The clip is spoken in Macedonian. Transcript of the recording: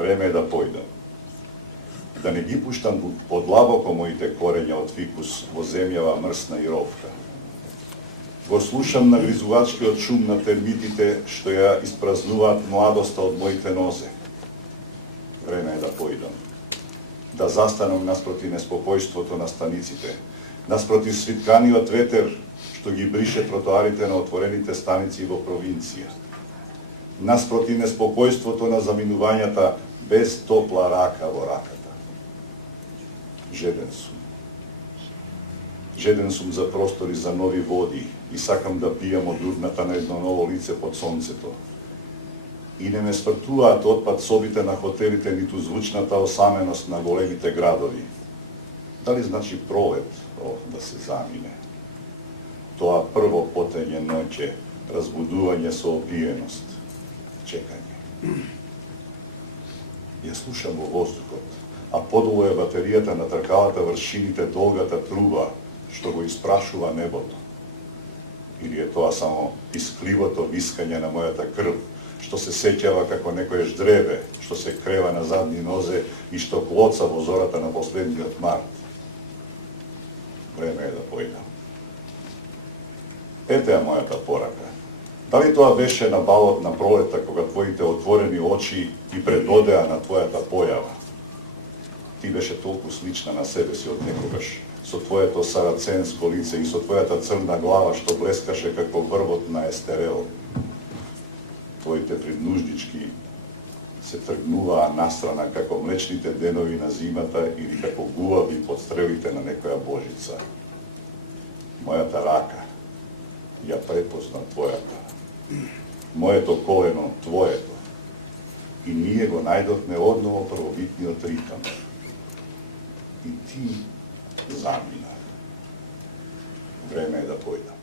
Време е да појдам. Да не ги пуштам подлабоко моите корења од фикус во земјава мрсна и ровка. Го слушам нагризувачкиот шум на термитите што ја испразнуваат младоста од моите нозе. Време е да појдам. Да застанам наспроти неспокојството на станиците, наспроти свитканиот ветер што ги брише тротоарите на отворените станици во провинција, наспроти неспокојството на заминувањата без топла рака во раката. Жеден сум. Жеден сум за простори, за нови води и сакам да пијам од урната на едно ново лице под сонцето. И не ме свртуваат отпад собите на хотелите, ниту звучната осаменост на големите градови. Дали значи пролет, да се замине? Тоа прво потење ноќе, разбудување со опиеност, чекање. Ја слушам во воздухот, а подолу е батеријата на тркалата вршините долгата труба, што го испрашува небото. Или е тоа само искливото вискање на мојата крв, што се сеќава како некое ждребе, што се крева на задни нозе и што клоца во зората на последниот март. Време е да појдам. Ете ја мојата порака. Дали тоа беше на балот на пролета, кога твоите отворени очи и предодеа на твојата појава? Ти беше толку слична на себе си од некогаш, со твоето сараценско лице и со твојата црна глава што блескаше како врвот на естерел. Твоите приднужнички се тргнуваа настрана како млечните денови на зимата или како гувави под стрелите на некоја божица. Мојата рака ја препозна твојата. Моето колено твоето. И ние го најдовме одново првобитниот ритам. И ти замина. Време е да појдам.